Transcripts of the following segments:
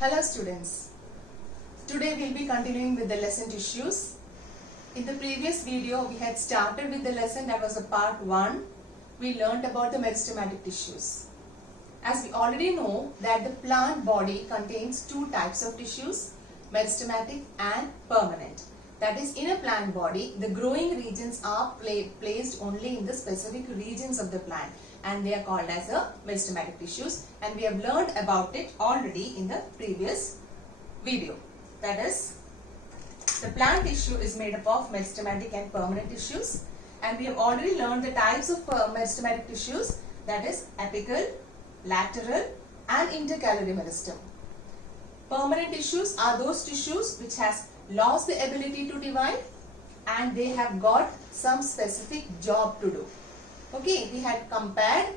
Hello students, today we will be continuing with the lesson tissues. In the previous video we had started with the lesson that was a part 1. We learnt about the meristematic tissues. As we already know that the plant body contains two types of tissues, meristematic and permanent. That is, in a plant body the growing regions are placed only in the specific regions of the plant and they are called as a meristematic tissues, and we have learned about it already in the previous video. That is, the plant tissue is made up of meristematic and permanent tissues, and we have already learned the types of meristematic tissues, that is apical, lateral and intercalary meristem. Permanent tissues are those tissues which has lost the ability to divide and they have got some specific job to do. Okay, we had compared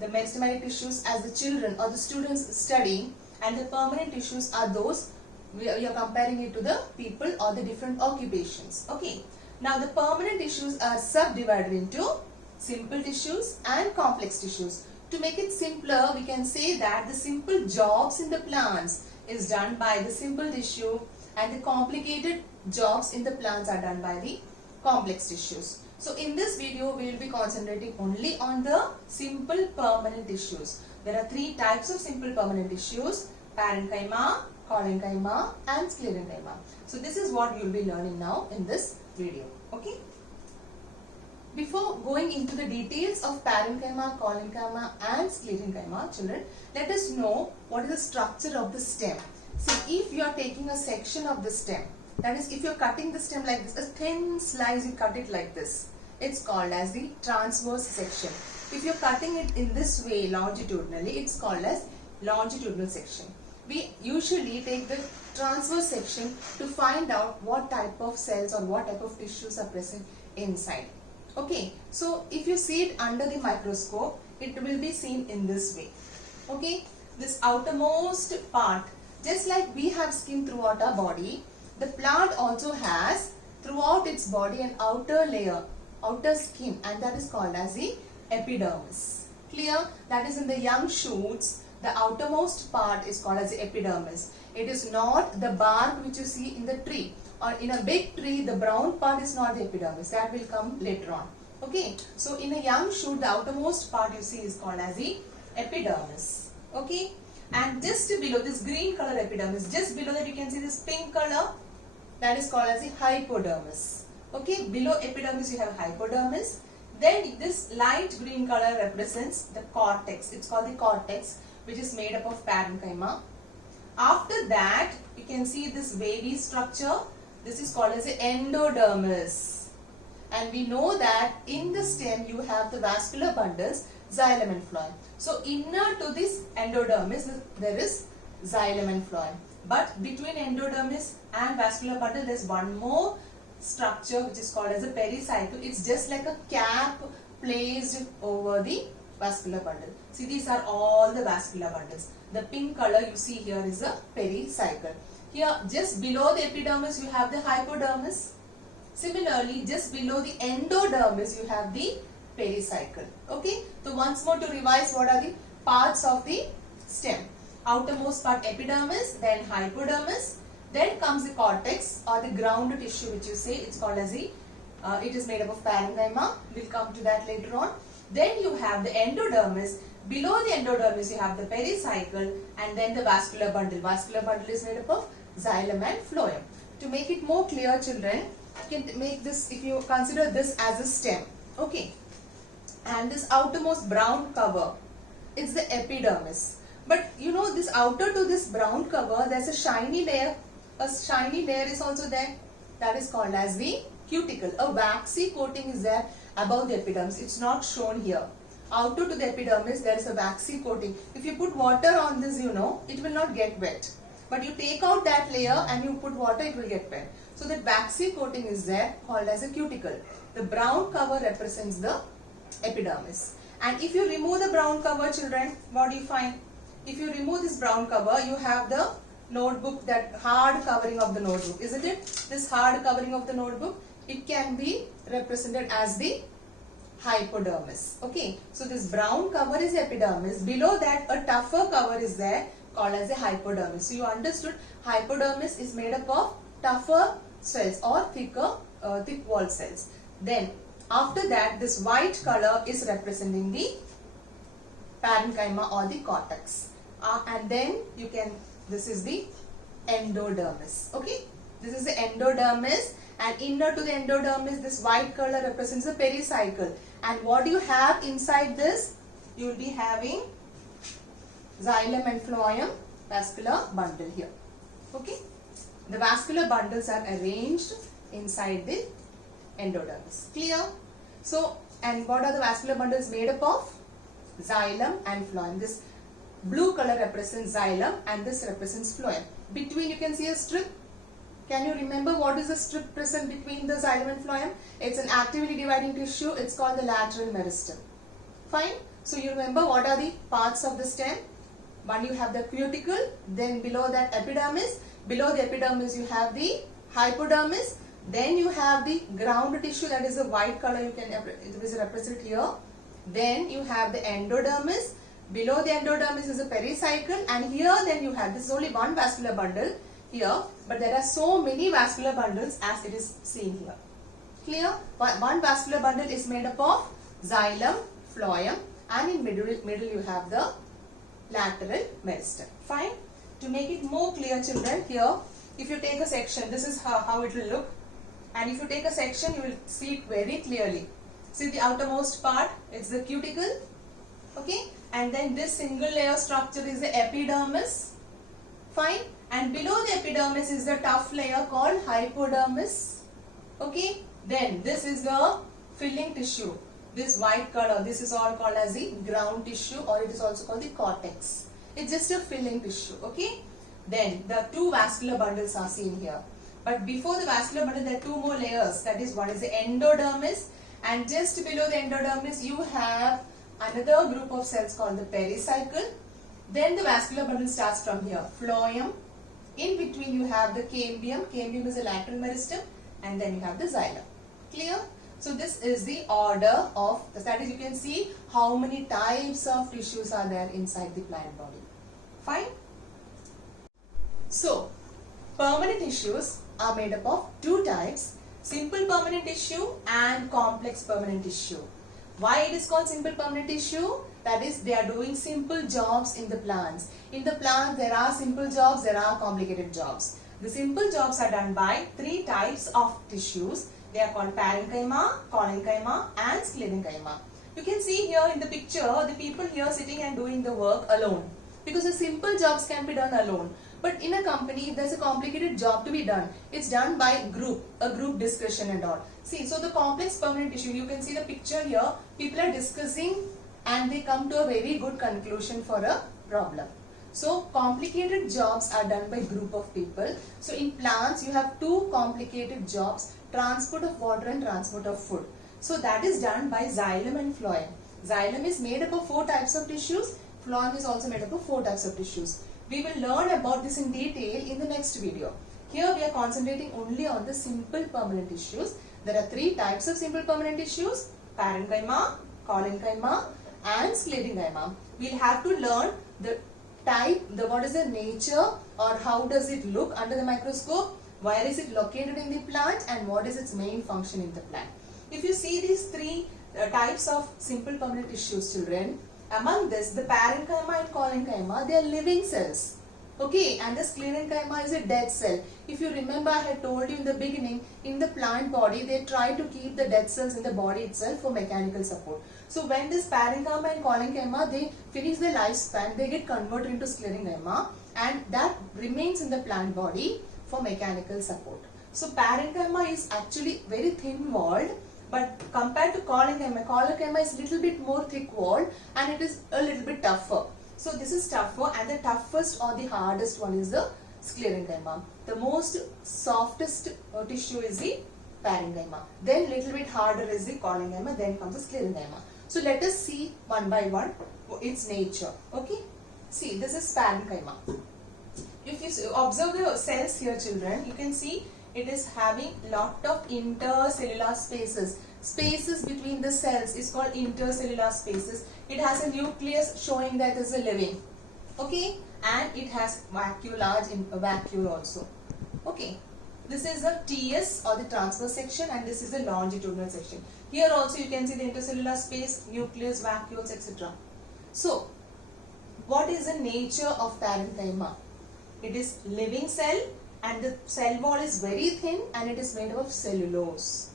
the meristematic tissues as the children or the students studying, and the permanent tissues are those we are comparing it to the people or the different occupations. Okay, now the permanent tissues are subdivided into simple tissues and complex tissues. To make it simpler, we can say that the simple jobs in the plants is done by the simple tissue and the complicated jobs in the plants are done by the complex tissues. So in this video we will be concentrating only on the simple permanent tissues. There are three types of simple permanent tissues: parenchyma, collenchyma and sclerenchyma. So this is what you will be learning now in this video. Okay. Before going into the details of parenchyma, collenchyma and sclerenchyma, children, let us know what is the structure of the stem. See, if you are taking a section of the stem, that is, if you are cutting the stem like this, a thin slice, you cut it like this, it's called as the transverse section. If you are cutting it in this way longitudinally, it's called as longitudinal section. We usually take the transverse section to find out what type of cells or what type of tissues are present inside. Okay, so if you see it under the microscope, it will be seen in this way. Okay, this outermost part, just like we have skin throughout our body, the plant also has throughout its body an outer layer, outer skin, and that is called as the epidermis. Clear? That is, in the young shoots, the outermost part is called as the epidermis. It is not the bark which you see in the tree, or in a big tree the brown part is not the epidermis. That will come later on. Okay, so in a young shoot the outermost part you see is called as the epidermis. Okay, and just below this green color epidermis, just below that you can see this pink color, that is called as the hypodermis. Okay, below epidermis you have hypodermis. Then this light green color represents the cortex. It's called the cortex, which is made up of parenchyma. After that you can see this wavy structure. This is called as the endodermis. And we know that in the stem you have the vascular bundles, xylem and phloem. So inner to this endodermis there is xylem and phloem. But between endodermis and vascular bundle there is one more structure which is called as a pericycle. It's just like a cap placed over the vascular bundle. See, these are all the vascular bundles. The pink color you see here is a pericycle. Here just below the epidermis you have the hypodermis. Similarly, just below the endodermis you have the pericycle. Okay, so once more to revise, what are the parts of the stem? Outermost part epidermis, then hypodermis, then comes the cortex or the ground tissue which you say, it's called as the it is made up of parenchyma. We'll come to that later on. Then you have the endodermis. Below the endodermis you have the pericycle, and then the vascular bundle. Vascular bundle is made up of xylem and phloem. To make it more clear, children, you can make this, if you consider this as a stem. Okay, and this outermost brown cover, it's the epidermis. But you know, this outer to this brown cover, there's a shiny layer. A shiny layer is also there. That is called as the cuticle. A waxy coating is there above the epidermis. It's not shown here. Outer to the epidermis there is a waxy coating. If you put water on this, you know, it will not get wet. But you take out that layer and you put water, it will get wet. So that waxy coating is there, called as a cuticle. The brown cover represents the epidermis. And if you remove the brown cover, children, what do you find? If you remove this brown cover, you have the notebook, that hard covering of the notebook, isn't it? This hard covering of the notebook, it can be represented as the hypodermis. Okay, so this brown cover is epidermis. Below that a tougher cover is there, called as a hypodermis. So you understood hypodermis is made up of tougher cells or thick walled cells. Then after that, this white color is representing the parenchyma or the cortex. And then this is the endodermis. Okay, this is the endodermis, and inner to the endodermis, this white color represents the pericycle. And what do you have inside this? You will be having xylem and phloem vascular bundle here. Okay, the vascular bundles are arranged inside the endodermis. Clear? So, and what are the vascular bundles made up of? Xylem and phloem. This blue color represents xylem and this represents phloem. Between you can see a strip. Can you remember what is the strip present between the xylem and phloem? It's an actively dividing tissue. It's called the lateral meristem. Fine. So you remember what are the parts of the stem? One, you have the cuticle, then below that epidermis. Below the epidermis you have the hypodermis. Then you have the ground tissue, that is the white color, it is represented here. Then you have the endodermis. Below the endodermis is a pericycle, and here then you have, this is only one vascular bundle here, but there are so many vascular bundles as it is seen here. Clear? One vascular bundle is made up of xylem, phloem, and in middle you have the lateral meristem. Fine? To make it more clear, children, here if you take a section, this is how it will look, and if you take a section you will see it very clearly. See the outermost part, it's the cuticle, okay, and then this single layer structure is the epidermis. Fine? And below the epidermis is the tough layer called hypodermis. Okay, then this is the filling tissue. This white color, this is all called as the ground tissue, or it is also called the cortex. It's just a filling tissue. Okay, then the two vascular bundles are seen here. But before the vascular bundle there are two more layers. That is, one is the endodermis, and just below the endodermis you have another group of cells called the pericycle. Then the vascular bundle starts from here, phloem. In between you have the cambium. Cambium is the lateral meristem, and then you have the xylem. Clear? So this is the order of, that is, you can see how many types of tissues are there inside the plant body. Fine? So, permanent tissues are made up of two types, simple permanent tissue and complex permanent tissue. Why it is called simple permanent tissue? That is, they are doing simple jobs in the plants. In the plant there are simple jobs, there are complicated jobs. The simple jobs are done by three types of tissues. They are called parenchyma, collenchyma and sclerenchyma. You can see here in the picture the people here sitting and doing the work alone, because the simple jobs can be done alone. But in a company, if there's a complicated job to be done, it's done by a group discussion and all. See, so the complex permanent tissue, you can see the picture here, people are discussing and they come to a very good conclusion for a problem. So complicated jobs are done by group of people. So in plants, you have two complicated jobs, transport of water and transport of food. So that is done by xylem and phloem. Xylem is made up of 4 types of tissues. Phloem is also made up of 4 types of tissues. We will learn about this in detail in the next video. Here we are concentrating only on the simple permanent tissues. There are 3 types of simple permanent tissues: parenchyma, collenchyma and sclerenchyma. We will have to learn the type, what is the nature or how does it look under the microscope, where is it located in the plant, and what is its main function in the plant. If you see these 3 types of simple permanent tissues, children, among this, the parenchyma and collenchyma, they are living cells. Okay, and the sclerenchyma is a dead cell. If you remember, I had told you in the beginning, in the plant body, they try to keep the dead cells in the body itself for mechanical support. So when this parenchyma and collenchyma, they finish their lifespan, they get converted into sclerenchyma, and that remains in the plant body for mechanical support. So parenchyma is actually very thin walled, but compared to collenchyma is a little bit more thick walled and it is a little bit tougher. So this is tougher, and the toughest or the hardest one is the sclerenchyma. The most softest tissue is the parenchyma. Then little bit harder is the collenchyma, then comes the sclerenchyma. So let us see one by one its nature. Okay. See, this is parenchyma. If you observe the cells here, children, you can see it is having lot of intercellular spaces. Spaces between the cells is called intercellular spaces. It has a nucleus showing that it is a living. Okay. and it has vacuole, large vacuole also. Okay, this is the TS or the transverse section, and this is the longitudinal section. Here also you can see the intercellular space, nucleus, vacuoles, etc. So, what is the nature of parenchyma? It is living cell, and the cell wall is very thin, and it is made up of cellulose.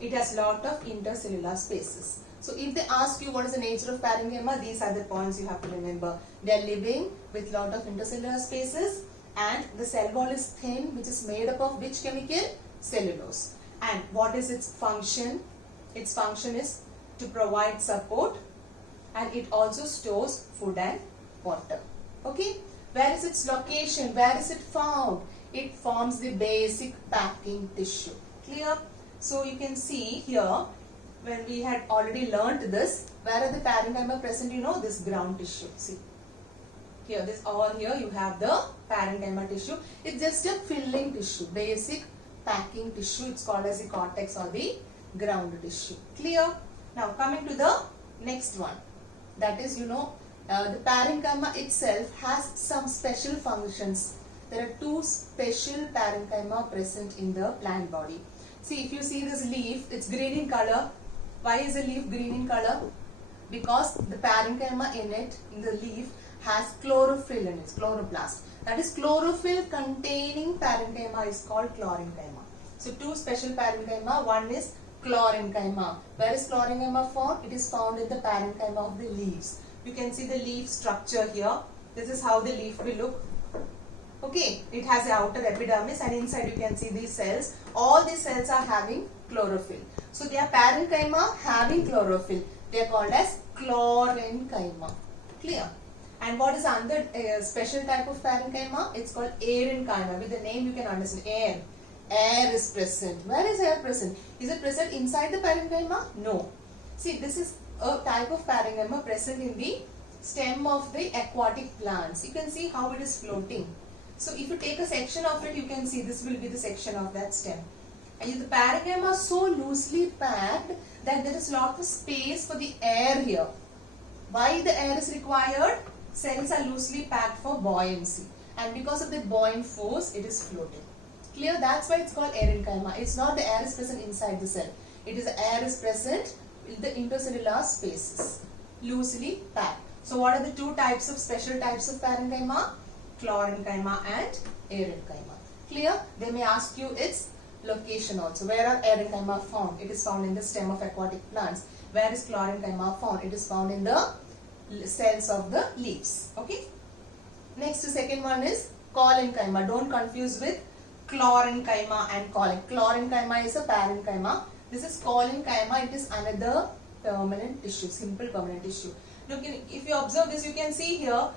It has lot of intercellular spaces. So if they ask you what is the nature of parenchyma, these are the points you have to remember. They are living with lot of intercellular spaces, and the cell wall is thin, which is made up of which chemical? Cellulose. And what is its function? Its function is to provide support, and it also stores food and water. Okay? Where is its location? Where is it found? It forms the basic packing tissue. Clear? So you can see here, when we had already learnt this, where are the parenchyma present? You know, this ground tissue. See, here, this over here you have the parenchyma tissue. It's just a filling tissue, basic packing tissue. It's called as the cortex or the ground tissue. Clear? Now coming to the next one. That is, the parenchyma itself has some special functions. There are two special parenchyma present in the plant body. See, if you see this leaf, it's green in color. Why is the leaf green in color? Because the parenchyma in the leaf, has chlorophyll in it, chloroplast. That is, chlorophyll containing parenchyma is called chlorenchyma. So, two special parenchyma. One is chlorenchyma. Where is chlorenchyma found? It is found in the parenchyma of the leaves. You can see the leaf structure here. This is how the leaf will look. Okay, it has the outer epidermis, and inside you can see these cells. All these cells are having chlorophyll. So they are parenchyma having chlorophyll. They are called as chlorenchyma. Clear? And what is another special type of parenchyma? It's called aerenchyma. With the name you can understand. Air. Air is present. Where is air present? Is it present inside the parenchyma? No. See, this is a type of parenchyma present in the stem of the aquatic plants. You can see how it is floating. So if you take a section of it, you can see this will be the section of that stem. And the parenchyma is so loosely packed that there is lot of space for the air here. Why the air is required? Cells are loosely packed for buoyancy. And because of the buoyant force, it is floating. Clear? That's why it's called aerenchyma. It's not the air is present inside the cell. It is the air is present in the intercellular spaces. Loosely packed. So what are the two types of special types of parenchyma? Chlorenchyma and aerenchyma. Clear? They may ask you its location also. Where are aerenchyma found? It is found in the stem of aquatic plants. Where is chlorenchyma found? It is found in the cells of the leaves. Okay. Next, the second one is collenchyma. Don't confuse with chlorenchyma and chlorenchyma is a parenchyma. This is collenchyma. It is another permanent tissue, simple permanent tissue. Look, if you observe this, you can see here,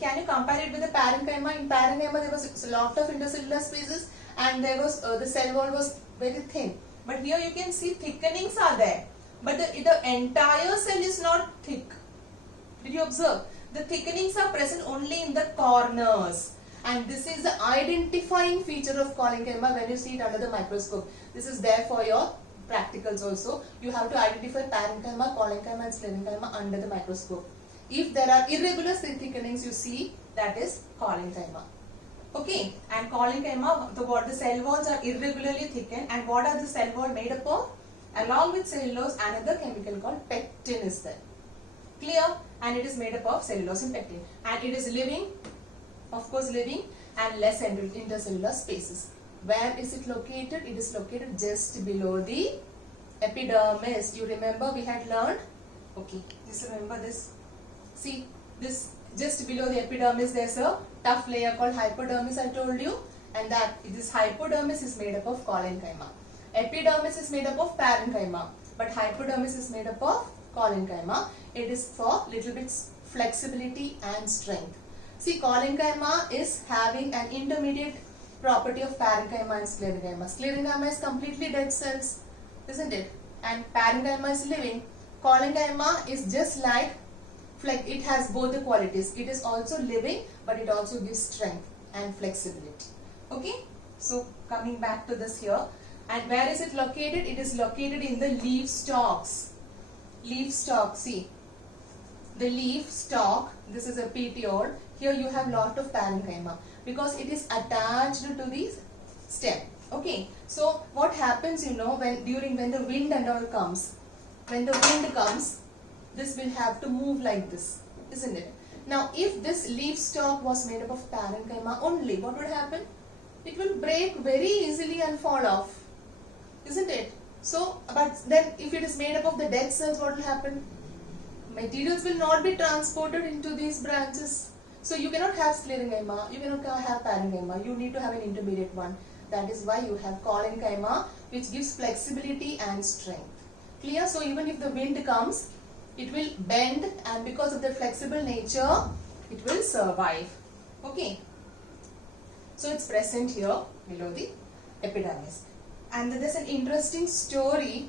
can you compare it with the parenchyma? In parenchyma, there was a lot of intercellular spaces, and there was, the cell wall was very thin. But here you can see thickenings are there. But the entire cell is not thick. Did you observe? The thickenings are present only in the corners. And this is the identifying feature of collenchyma when you see it under the microscope. This is there for your practicals also. You have to identify parenchyma, collenchyma and sclerenchyma under the microscope. If there are irregular thickenings you see, that is collenchyma. Okay, and collenchyma, the cell walls are irregularly thickened, and what are the cell wall made up of? Along with cellulose, another chemical called pectin is there. Clear? And it is made up of cellulose and pectin. And it is living, of course living, and less intercellular spaces. Where is it located? It is located just below the epidermis. You remember we had learned? Okay, just remember this. See, this just below the epidermis there is a tough layer called hypodermis, I told you. And this hypodermis is made up of collenchyma. Epidermis is made up of parenchyma. But hypodermis is made up of collenchyma. It is for little bit flexibility and strength. See, collenchyma is having an intermediate property of parenchyma and sclerenchyma. Sclerenchyma is completely dead cells, isn't it? And parenchyma is living. Collenchyma is just like it has both the qualities. It is also living, but it also gives strength and flexibility. Okay? So, coming back to this here. And where is it located? It is located in the leaf stalks. Leaf stalk, see. The leaf stalk, this is a petiole. here you have lot of parenchyma because it is attached to the stem. Okay, so what happens, you know, when the wind and all comes, when the wind comes, this will have to move like this, isn't it? Now, if this leaf stalk was made up of parenchyma only, what would happen? It will break very easily and fall off, isn't it? So, but then if it is made up of the dead cells, what will happen? Materials will not be transported into these branches. So, you cannot have sclerenchyma, you cannot have parenchyma, you need to have an intermediate one. That is why you have collenchyma, which gives flexibility and strength. Clear? So, even if the wind comes, it will bend, and because of the flexible nature, it will survive. Okay. So, it's present here below the epidermis. And there's an interesting story.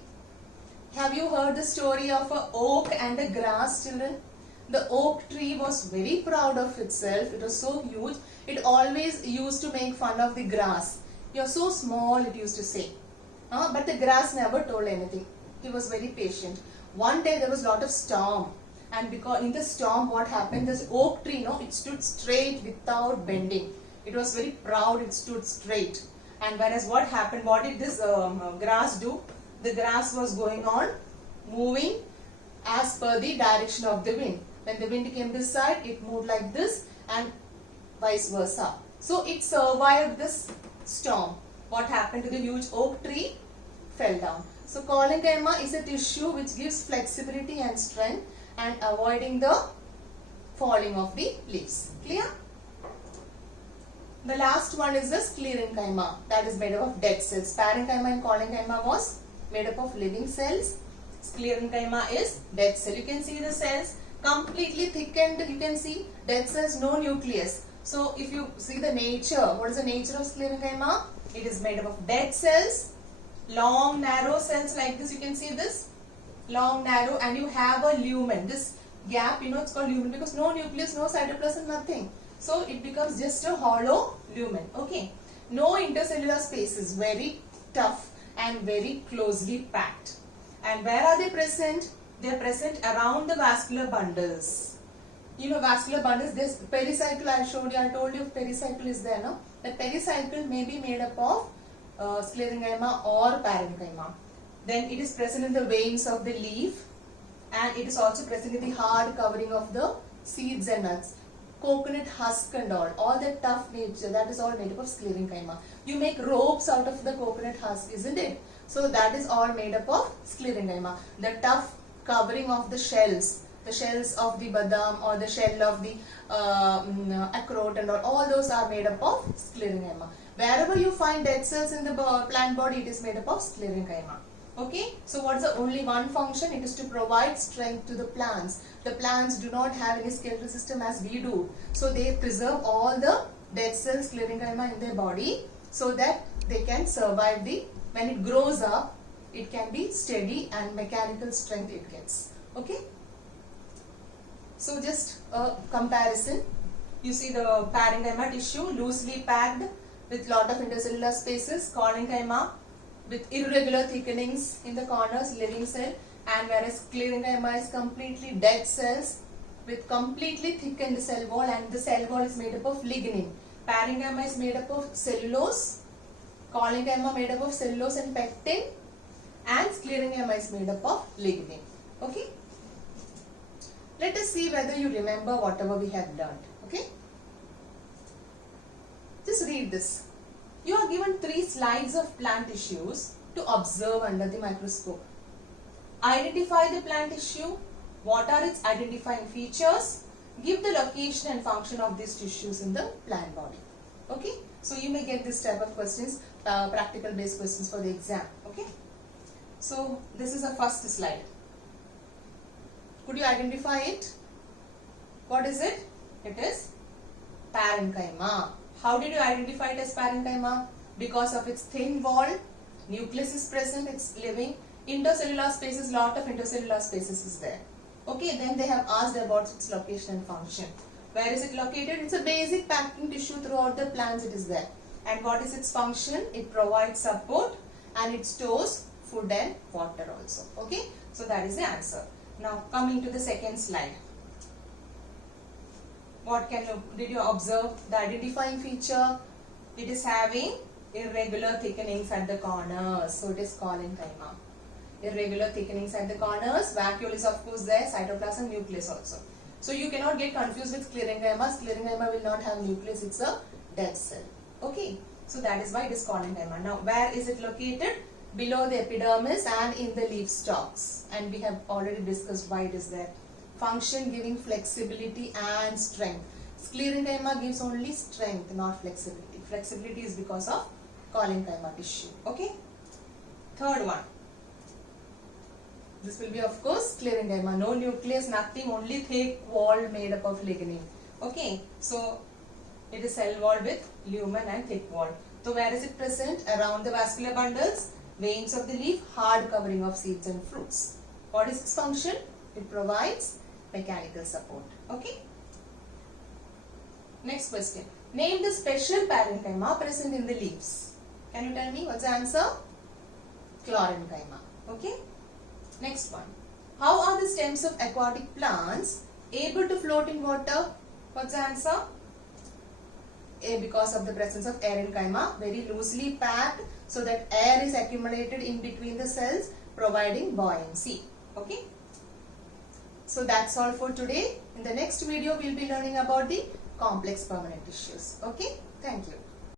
Have you heard the story of an oak and a grass, children? The oak tree was very proud of itself. It was so huge. It always used to make fun of the grass. You're so small, it used to say. But the grass never told anything. It was very patient. One day there was a lot of storm, and because in the storm what happened, this oak tree, it stood straight without bending. It was very proud, it stood straight. And whereas what happened, what did this grass do? The grass was going on moving as per the direction of the wind. When the wind came this side, it moved like this, and vice versa. So it survived this storm. What happened to the huge oak tree? Fell down. So collenchyma is a tissue which gives flexibility and strength and avoiding the falling of the leaves. Clear? The last one is the sclerenchyma, that is made up of dead cells. Parenchyma and collenchyma was made up of living cells. Sclerenchyma is dead cell. You can see the cells completely thickened. You can see dead cells, no nucleus. So if you see the nature, what is the nature of sclerenchyma? It is made up of dead cells, long narrow cells like this. You can see this long narrow, and you have a lumen. This gap, it's called lumen because no nucleus, no cytoplasm, nothing. So it becomes just a hollow lumen. Okay. No intercellular spaces, very tough and very closely packed. And where are they present? They are present around the vascular bundles. Vascular bundles, this pericycle I told you pericycle is there, no? The pericycle may be made up of sclerenchyma or parenchyma. Then it is present in the veins of the leaf, and it is also present in the hard covering of the seeds and nuts. Coconut husk and all that tough nature, that is all made up of sclerenchyma. You make ropes out of the coconut husk, isn't it? So that is all made up of sclerenchyma. The tough covering of the shells of the badam or the shell of the acarot and all those are made up of sclerenchyma. Wherever you find dead cells in the plant body, it is made up of sclerenchyma. Okay, so what is the only one function? It is to provide strength to the plants. The plants do not have any skeletal system as we do, so they preserve all the dead cells, sclerenchyma in their body, so that they can survive when it grows up, it can be steady and mechanical strength it gets. Okay. So just a comparison. You see the parenchyma tissue loosely packed with lot of intercellular spaces, collenchyma with irregular thickenings in the corners, living cell, and whereas sclerenchyma is completely dead cells with completely thickened cell wall, and the cell wall is made up of lignin. Parenchyma is made up of cellulose, collenchyma made up of cellulose and pectin, and sclerenchyma is made up of lignin. Okay. Let us see whether you remember whatever we have learned. Okay. Just read this. You are given 3 slides of plant tissues to observe under the microscope. Identify the plant tissue. What are its identifying features? Give the location and function of these tissues in the plant body. Okay. So you may get this type of questions, practical based questions for the exam. Okay. So this is a first slide. Could you identify it? What is it? It is parenchyma. How did you identify it as parenchyma? Because of its thin wall, nucleus is present, it's living, intercellular spaces, lot of intercellular spaces is there. Okay, then they have asked about its location and function. Where is it located? It's a basic packing tissue throughout the plants, it is there. And what is its function? It provides support and it stores food and water also. Okay, so that is the answer. Now coming to the second slide. did you observe the identifying feature? It is having irregular thickenings at the corners, so it is collenchyma. Irregular thickenings at the corners. Vacuole is of course there, cytoplasm, nucleus also. So you cannot get confused with sclerenchyma. Sclerenchyma will not have nucleus, it's a dead cell. Okay, so that is why it is collenchyma. Now where is it located? Below the epidermis and in the leaf stalks, and we have already discussed why it is there. Function giving flexibility and strength. Sclerenchyma gives only strength, not flexibility. Flexibility is because of collenchyma tissue. Okay. Third one. This will be of course sclerenchyma. No nucleus, nothing, only thick wall made up of lignin. Okay. So it is cell wall with lumen and thick wall. So where is it present? Around the vascular bundles, veins of the leaf, hard covering of seeds and fruits. What is its function? It provides mechanical support. Okay. Next question. Name the special parenchyma present in the leaves. Can you tell me what's the answer? Chlorenchyma. Okay. Next one. How are the stems of aquatic plants able to float in water? What's the answer? A, because of the presence of aerenchyma, very loosely packed so that air is accumulated in between the cells, providing buoyancy. Okay. So that's all for today. In the next video, we'll be learning about the complex permanent tissues. Okay. Thank you.